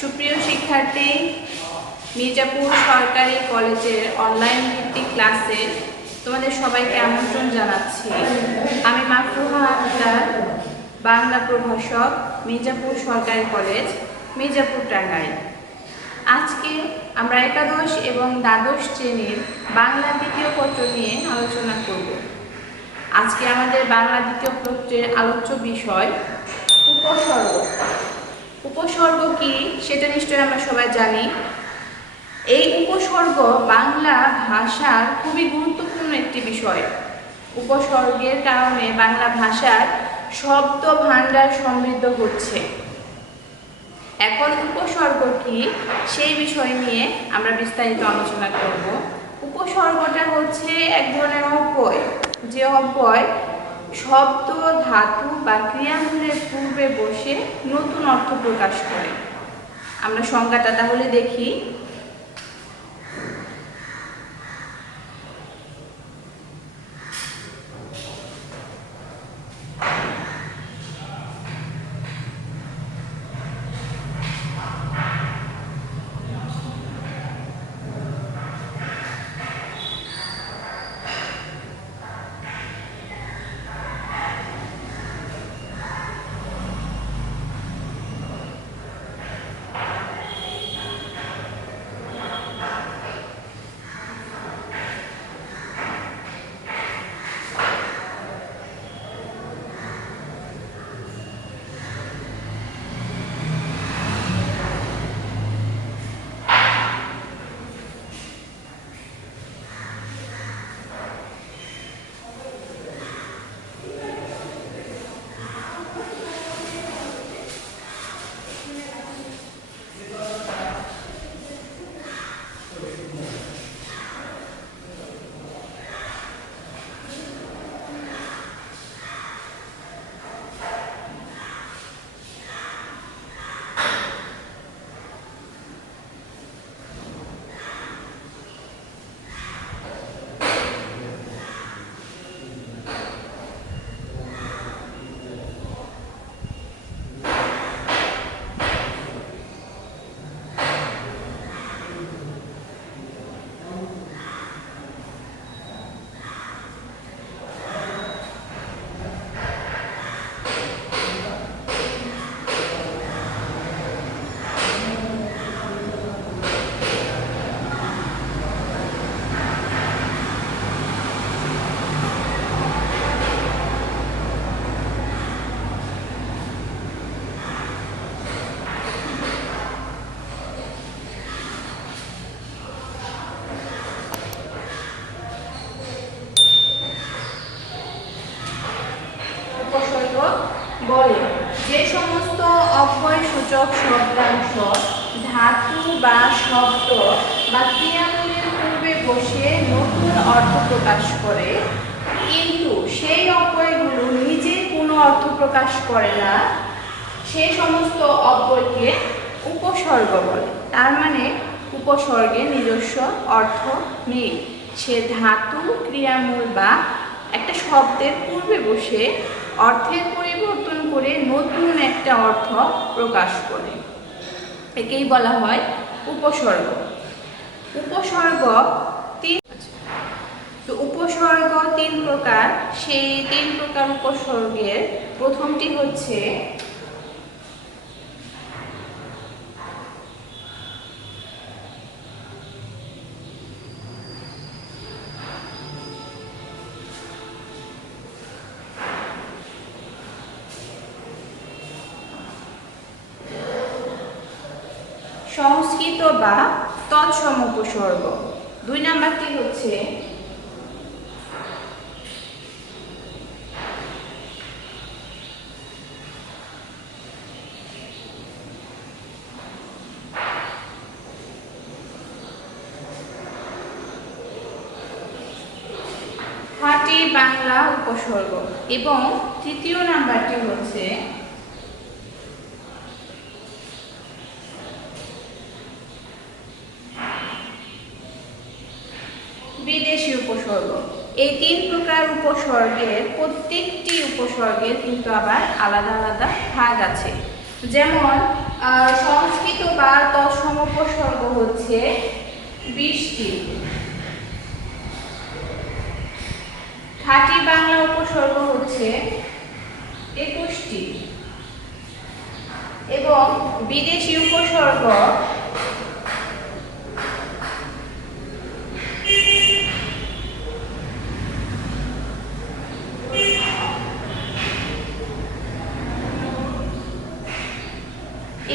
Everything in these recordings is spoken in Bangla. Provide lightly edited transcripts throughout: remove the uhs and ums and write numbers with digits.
সুপ্রিয় শিক্ষার্থী, মির্জাপুর সরকারি কলেজের অনলাইন ভিত্তিক ক্লাসে তোমাদের সবাইকে আমন্ত্রণ জানাচ্ছি। আমি মাকরুহা আক্তার, বাংলা প্রভাষক, মির্জাপুর সরকারি কলেজ, মির্জাপুর টাঙ্গাইল। আজকে আমরা একাদশ এবং দ্বাদশ শ্রেণীর বাংলা দ্বিতীয় পত্র নিয়ে আলোচনা করব। আজকে আমাদের বাংলা দ্বিতীয় পত্রের আলোচ্য বিষয় উপসর্গ। উপসর্গ কি সেটা নিশ্চয়ই আমরা সবাই জানি। এই উপসর্গ বাংলা ভাষার খুবই গুরুত্বপূর্ণ একটি বিষয়। উপসর্গের কারণে বাংলা ভাষার শব্দ ভাণ্ডার সমৃদ্ধ হচ্ছে। এখন উপসর্গ কি সেই বিষয় নিয়ে আমরা বিস্তারিত আলোচনা করব। উপসর্গটা হচ্ছে এক ধরনের অব্যয়, যে অব্যয় শব্দ, ধাতু বা ক্রিয়ামূলের পূর্বে বসে নতুন অর্থ প্রকাশ করে। আমরা সংজ্ঞাটা তাহলে দেখি। বলে যে সমস্ত অব্যয়সূচক শব্দাংশ ধাতু বা শব্দ বা ক্রিয়ামূলের পূর্বে বসে নতুন অর্থ প্রকাশ করে, কিন্তু সেই অব্যয়গুলো নিজে কোনো অর্থ প্রকাশ করে না, সেই সমস্ত অব্যয়কে উপসর্গ বলে। তার মানে উপসর্গের নিজস্ব অর্থ নেই, সে ধাতু, ক্রিয়ামূল বা একটা শব্দের পূর্বে বসে অর্থের পরিবর্তন করে নতুন একটা অর্থ প্রকাশ করে। একেই বলা হয় উপসর্গ। উপসর্গ উপসর্গ তিন প্রকার। সেই তিন প্রকার উপসর্গের প্রথমটি হচ্ছে সংস্কৃত বা তৎসম উপসর্গ। দুই নাম্বারটি হচ্ছে খাঁটি বাংলা উপসর্গ এবং তৃতীয় নাম্বারটি হচ্ছে বিদেশি উপসর্গ। এই তিন প্রকার উপসর্গের প্রত্যেকটি উপসর্গের কিন্তু আবার আলাদা আলাদা ভাগ আছে। যেমন সংস্কৃত বা তৎসম উপসর্গ হচ্ছে 20টি, খাঁটি বাংলা উপসর্গ হচ্ছে 21টি এবং বিদেশি উপসর্গ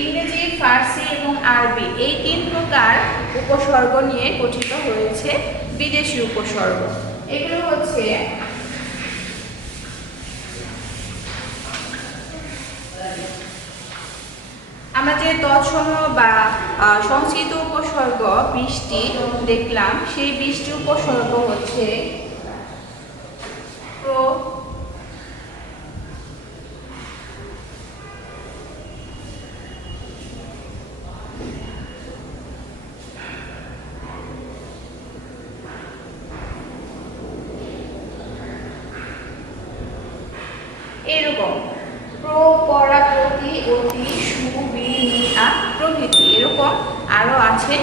ইংরেজি, ফার্সি এবং আরবি এই 3 প্রকার উপসর্গ নিয়ে গঠিত হয়েছে বিদেশি উপসর্গ। এগুলো হচ্ছে আমরা যে তৎসম বা সংস্কৃত উপসর্গ 20টি দেখলাম, সেই 20টি উপসর্গ হচ্ছে এরকম প্র, পরা, প্রতি, অতি, সু, বি, নি, আ প্রভৃতি এরকম আরো আছে।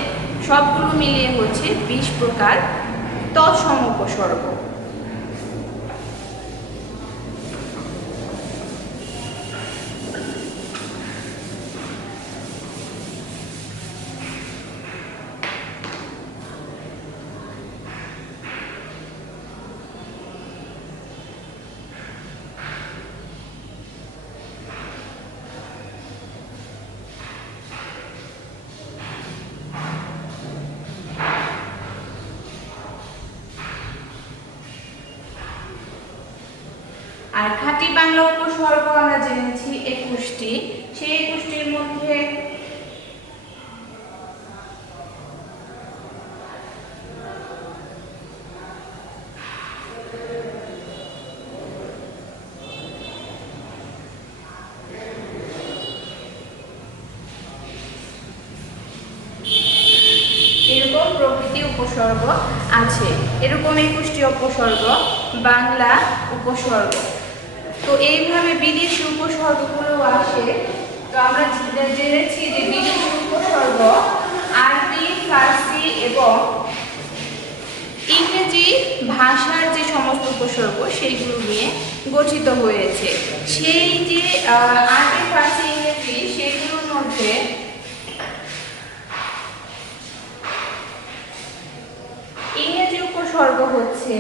সবগুলো মিলিয়ে হচ্ছে 20 প্রকার তৎসম উপসর্গ। আর খাঁটি বাংলা উপসর্গ আমরা জেনেছি 21টি। সেই 21টির মধ্যে এরকম প্রভৃতি উপসর্গ আছে। এরকম 21টি উপসর্গ বাংলা উপসর্গ। তো এইভাবে বিদেশি উপসর্গগুলো আসে। তো আমরা জেনেছি যে বিদেশি উপসর্গ আরবি, ফার্সি এবং ইংরেজি ভাষার যে সমস্ত উপসর্গ সেইগুলো নিয়ে গঠিত হয়েছে। সেই যে আরবি, ফার্সি, ইংরেজি সেগুলোর মধ্যে ইংরেজি উপসর্গ হচ্ছে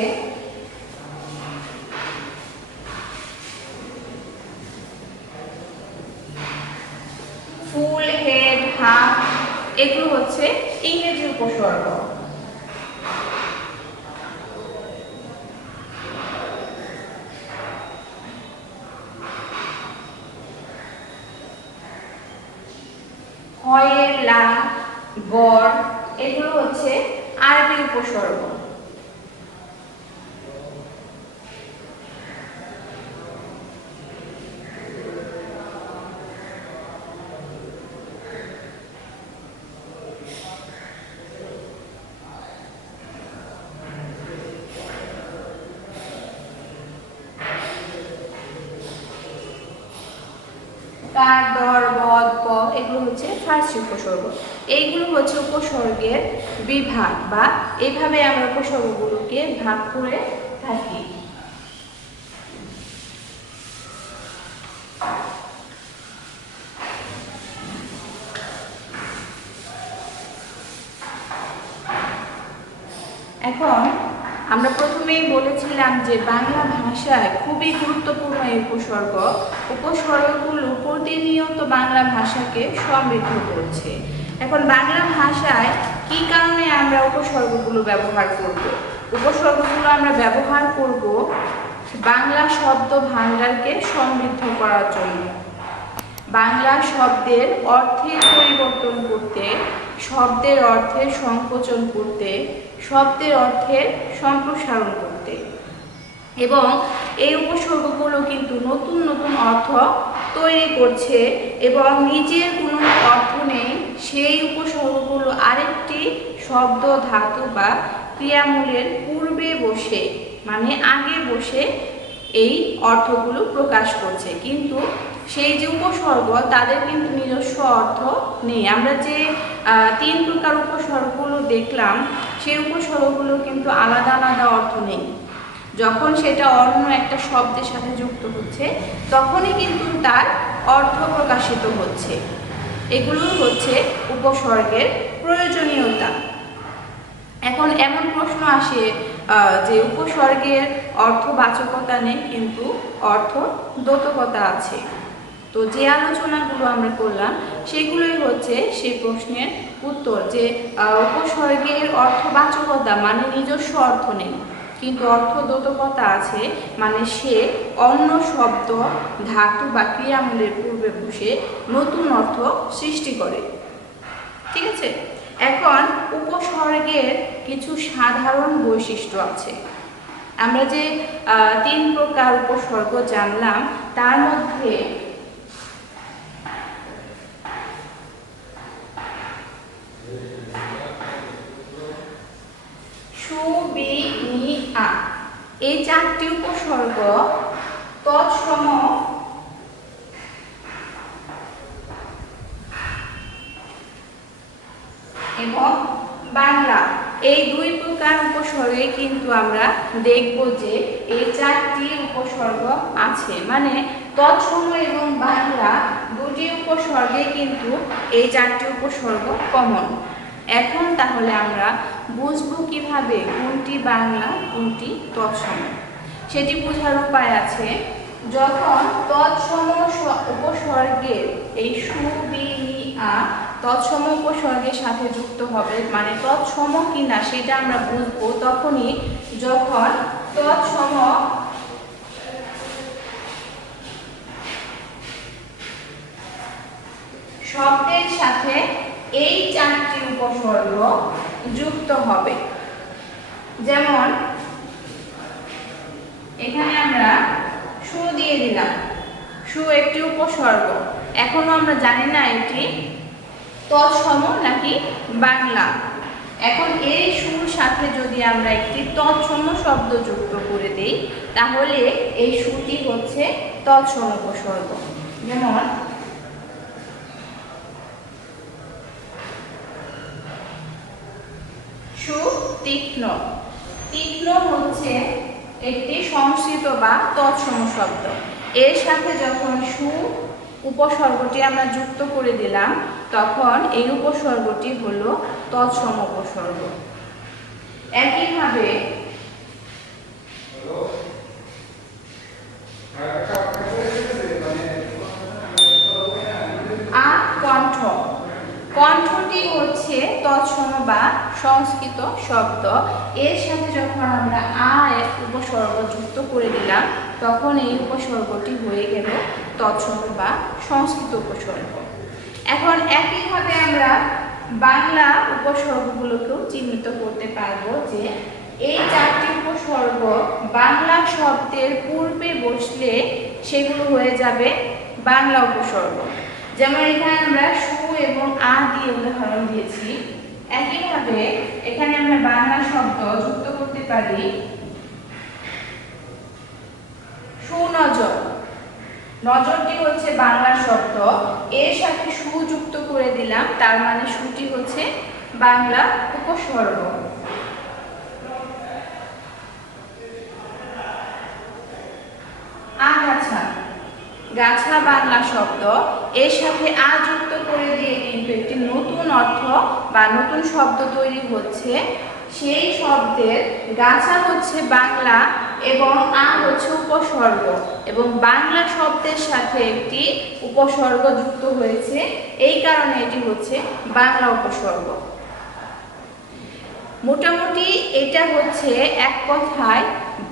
ফুল, হেড, হাফ এগুলো হচ্ছে ইংরেজি উপসর্গ। হয়ের, লা, গড় এগুলো হচ্ছে আরবি উপসর্গ। কার, দর, বদ, প এগুলো হচ্ছে ফার্সি উপসর্গ। এইগুলো হচ্ছে উপসর্গের বিভাগ বা এইভাবে আমরা উপসর্গগুলোকে ভাগ করে থাকি। এখন আমরা প্রথমেই বলেছিলাম যে বাংলা ভাষায় খুবই গুরুত্বপূর্ণ এই উপসর্গ। উপসর্গগুলো প্রতিনিয়ত বাংলা ভাষাকে সমৃদ্ধ করছে। এখন বাংলা ভাষায় কি কারণে আমরা উপসর্গগুলো ব্যবহার করব? উপসর্গগুলো আমরা ব্যবহার করব বাংলা শব্দ ভাণ্ডারকে সমৃদ্ধ করার জন্য, বাংলা শব্দের অর্থের পরিবর্তন করতে, শব্দের অর্থের সংকোচন করতে, শব্দের অর্থের সম্প্রসারণ করতে। এবং এই উপসর্গগুলো কিন্তু নতুন নতুন অর্থ তৈরি করছে এবং নিজের কোনো অর্থ নেই, সেই উপসর্গগুলো আরেকটি শব্দ, ধাতু বা ক্রিয়ামূলের পূর্বে বসে মানে আগে বসে এই অর্থগুলো প্রকাশ করছে। কিন্তু সেই যে উপসর্গ তাদের কিন্তু নিজস্ব অর্থ নেই। আমরা যে 3 প্রকার উপসর্গগুলো দেখলাম সেই উপসর্গগুলো কিন্তু আলাদা আলাদা অর্থ নেই। যখন সেটা অন্য একটা শব্দের সাথে যুক্ত হচ্ছে তখনই কিন্তু তার অর্থ প্রকাশিত হচ্ছে। এগুলো হচ্ছে উপসর্গের প্রয়োজনীয়তা। এখন এমন প্রশ্ন আসে যে উপসর্গের অর্থবাচকতা নেই কিন্তু অর্থ দ্যোতকতা আছে। তো যে আলোচনাগুলো আমরা করলাম সেগুলোই হচ্ছে সেই প্রশ্নের উত্তর, যে উপসর্গের অর্থবাচকতা মানে নিজস্ব অর্থ নেই কিন্তু অর্থ দ্যোতকতা আছে, মানে সে অন্য শব্দ, ধাতু বা ক্রিয়ামূলের পূর্বে বসে নতুন অর্থ সৃষ্টি করে। ঠিক আছে, এখন উপসর্গের কিছু সাধারণ বৈশিষ্ট্য আছে। আমরা যে 3 প্রকার উপসর্গ জানলাম তার মধ্যে সু, বি, নি, আ এই 4টি উপসর্গ তৎসম এবং বাংলা, এই 2 প্রকার উপসর্গে কিন্তু আমরা দেখব যে এই 4টি উপসর্গ আছে, মানে তৎসম এবং বাংলা দুটি উপসর্গে কিন্তু এই 4টি উপসর্গ কমন। এখন তাহলে আমরা বুঝবো কিভাবে কোনটি বাংলা কোনটি তৎসম। সেটি বোঝার উপায় আছে। যখন তৎসম উপসর্গের এই সু, বি, নি, আ তৎসম উপসর্গের সাথে যুক্ত হবে, মানে তৎসম কিনা সেটা আমরা বুঝবো তখনই যখন তৎসম শব্দের সাথে এই 4টি উপসর্গ যুক্ত হবে। যেমন এখানে আমরা সু দিয়ে দিলাম, সু একটি উপসর্গ, এখনো আমরা জানি না এটি তৎসম নাকি বাংলা। এখন এই সুর সাথে যদি আমরা একটি তৎসম শব্দ যুক্ত করে দেই তাহলে এই সুটি হচ্ছে তৎসম উপসর্গ। যেমন সুতীক্ষ্ণ, তীক্ষ্ণ হচ্ছে একটি সংস্কৃত বা তৎসম শব্দ। এর সাথে যখন সু উপসর্গটি আমরা যুক্ত করে দিলাম তখন এই উপসর্গটি হলো তৎসম উপসর্গ। একইভাবে আকণ্ঠ, কণ্ঠটি হচ্ছে তৎসম বা সংস্কৃত শব্দ। এর সাথে যখন আমরা উপসর্গ যুক্ত করে দিলাম তখন এই উপসর্গটি হয়ে গেল তৎসম বা সংস্কৃত উপসর্গ। এখন একইভাবে আমরা বাংলা উপসর্গগুলোকেও চিহ্নিত করতে পারবো যে এই 4টি উপসর্গ বাংলা শব্দের পূর্বে বসলে সেগুলো হয়ে যাবে বাংলা উপসর্গ। যেমন এখানে আমরা সু এবং আ দিয়ে উদাহরণ দিয়েছি, একইভাবে এখানে আমরা বাংলা শব্দ যুক্ত করতে পারি সুনজর। নজরটি হচ্ছে বাংলা শব্দ, এর সাথে সু যুক্ত করে দিলাম, তার মানে সুটি হচ্ছে বাংলা উপসর্গ। আগাছা, গাছা বাংলা শব্দ, এর সাথে আ যুক্ত করে দিয়ে কিন্তু একটি নতুন অর্থ বা নতুন শব্দ তৈরি হচ্ছে। সেই শব্দের গাছা হচ্ছে বাংলা এবং আ হচ্ছে উপসর্গ, এবং বাংলা শব্দের সাথে একটি উপসর্গ যুক্ত হয়েছে, এই কারণে এটি হচ্ছে বাংলা উপসর্গ। মোটামুটি এটা হচ্ছে এক কথায়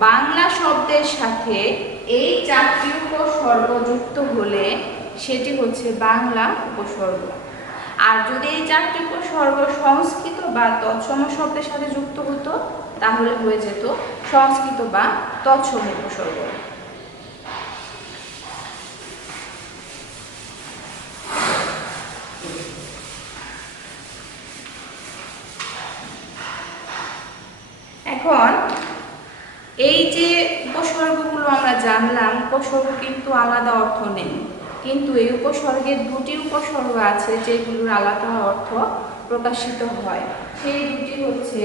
বাংলা শব্দের সাথে এই 4টি উপসর্গ যুক্ত হলে সেটি হচ্ছে বাংলা উপসর্গ। আর যদি এই 4টি উপসর্গ সংস্কৃত বা তৎসম শব্দের সাথে যুক্ত হতো তাহলে হয়ে যেত সংস্কৃত বা তৎসম উপসর্গ। এখন এই যে উপসর্গগুলো আমরা জানলাম, উপসর্গ কিন্তু আলাদা অর্থ নেই, কিন্তু এই উপসর্গের দুটি উপসর্গ আছে যেগুলোর আলাদা অর্থ প্রকাশিত হয়। সেই দুটি হচ্ছে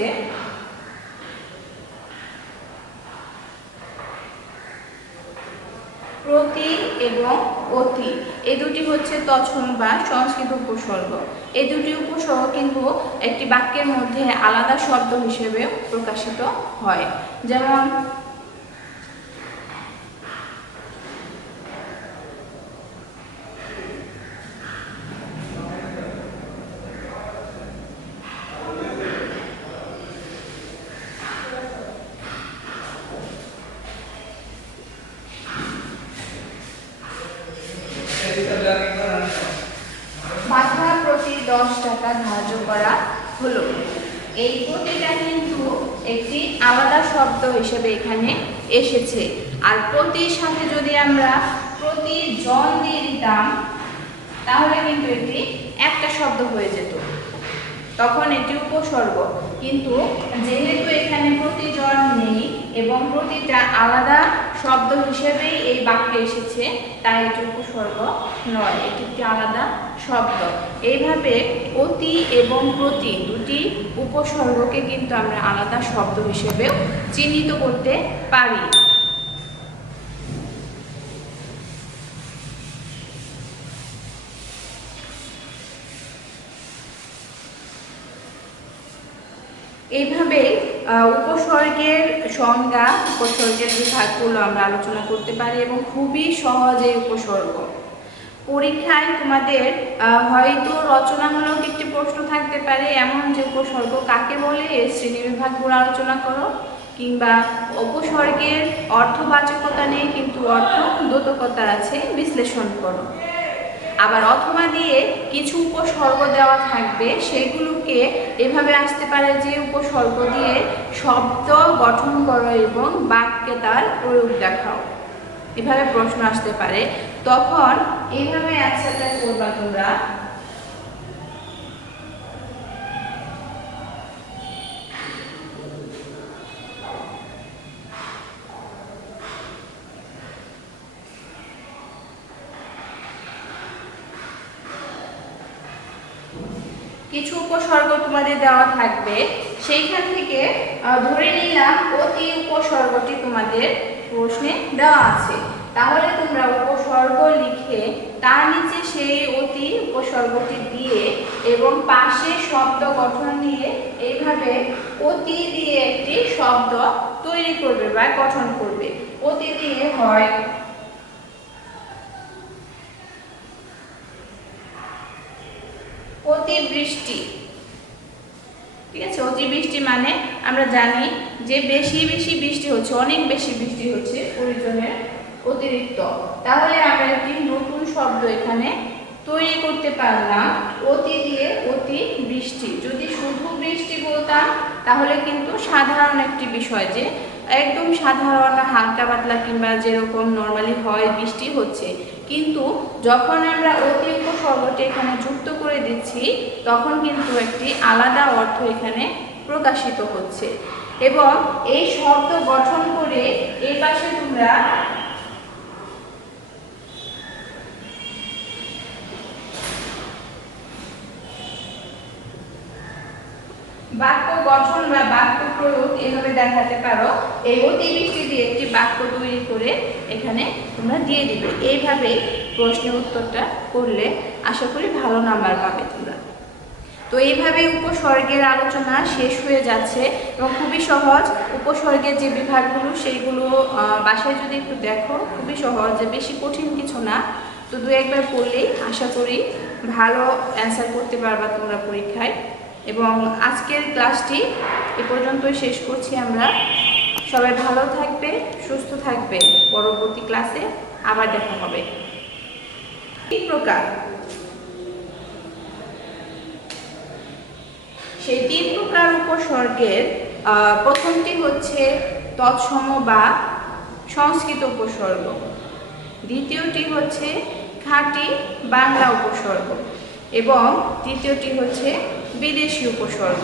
প্রতি এবং অতি। এই দুটি হচ্ছে তৎসম বা সংস্কৃত উপসর্গ। এই দুটি উপসর্গ কিন্তু একটি বাক্যের মধ্যে আলাদা শব্দ হিসেবে প্রকাশিত হয়। যেমন মাথা প্রতি 10 টাকা ধার্য করা হলো। এই প্রতিটা কিন্তু একটি আলাদা শব্দ হিসেবে এখানে এসেছে। আর প্রতির সাথে যদি আমরা প্রতিজন দিয়ে দিতাম তাহলে কিন্তু এটি একটা শব্দ হয়ে যেত, তখন এটি উপসর্গ। কিন্তু যেহেতু এখানে প্রতিজন নেই এবং প্রতিটা আলাদা শব্দ হিসেবেই এই বাক্যে এসেছে, তাই এটি উপসর্গ নয়, এটি একটি আলাদা শব্দ। এইভাবে অতি এবং প্রতি দুটি উপসর্গকে কিন্তু আমরা আলাদা শব্দ হিসেবেও চিহ্নিত করতে পারি। এইভাবে উপসর্গের সংজ্ঞা, উপসর্গের বিভাগগুলো আমরা আলোচনা করতে পারি এবং খুবই সহজ এই উপসর্গ। পরীক্ষায় তোমাদের হয়তো রচনামূলক একটি প্রশ্ন থাকতে পারে, এমন যে উপসর্গ কাকে বলে এর শ্রেণীবিভাগগুলো আলোচনা করো, কিংবা উপসর্গের অর্থবাচকতা নিয়ে কিন্তু অর্থ দ্যোতকতা আছে, বিশ্লেষণ করো। আবার অথবা দিয়ে কিছু উপসর্গ দেওয়া থাকবে, সেগুলোকে এভাবে আসতে পারে যে উপসর্গ দিয়ে শব্দ গঠন করো এবং বাক্যে তার প্রয়োগ দেখাও। এভাবে প্রশ্ন আসতে পারে, তখন এইভাবে অ্যান্সারটা করবা তোমরা। কিছু উপসর্গ তোমাদের দেওয়া থাকবে, সেইখান থেকে ধরে নিলাম অতি উপসর্গটি তোমাদের প্রশ্নে দেওয়া আছে। তাহলে তোমরা উপসর্গ লিখে তার নিচে সেই অতি উপসর্গটি দিয়ে এবং পাশে শব্দ গঠন দিয়ে এইভাবে অতি দিয়ে একটি শব্দ তৈরি করবে বা গঠন করবে। অতি দিয়ে হয় অতিবৃষ্টি, ঠিক আছে। অতিবৃষ্টি মানে আমরা জানি যে বেশি বেশি বৃষ্টি হচ্ছে, অনেক বেশি বৃষ্টি হচ্ছে, প্রয়োজনের অতিরিক্ত। তাহলে আমরা একটি নতুন শব্দ এখানে তৈরি করতে পারলাম, অতি দিয়ে অতি বৃষ্টি। যদি শুধু বৃষ্টি বলতাম তাহলে কিন্তু সাধারণ একটি বিষয়, যে একদম সাধারণ হালকা পাতলা কিংবা যেরকম নর্মালি হয় বৃষ্টি হচ্ছে। কিন্তু যখন আমরা অতি উপসর্গটি এখানে যুক্ত করে দিচ্ছি, তখন কিন্তু একটি আলাদা অর্থ এখানে প্রকাশিত হচ্ছে। এবং এই শব্দ গঠন করে এই পাশে তোমরা বাক্য গঠন বা বাক্য প্রয়োগ এভাবে দেখাতে পারো। এই অতিবৃষ্টি দিয়ে একটি বাক্য তৈরি করে এখানে তোমরা দিয়ে দিবে। এইভাবে প্রশ্নের উত্তরটা করলে আশা করি ভালো নাম্বার পাবে তোমরা। তো এইভাবে উপসর্গের আলোচনা শেষ হয়ে যাচ্ছে এবং খুবই সহজ। উপসর্গের যে বিভাগগুলো সেইগুলো বাসায় যদি একটু দেখো, খুবই সহজ, যে বেশি কঠিন কিছু না। তো দু একবার পড়লেই আশা করি ভালো অ্যান্সার করতে পারবা তোমরা পরীক্ষায়। এবং আজকের ক্লাসটি এ পর্যন্তই শেষ করছি আমরা। সবাই ভালো থাকবে, সুস্থ থাকবে। পরবর্তী ক্লাসে আবার দেখা হবে। 3 প্রকার, সেই 3 প্রকার উপসর্গের প্রথমটি হচ্ছে তৎসম বা সংস্কৃত উপসর্গ, দ্বিতীয়টি হচ্ছে খাঁটি বাংলা উপসর্গ এবং তৃতীয়টি হচ্ছে বিদেশি উপসর্গ।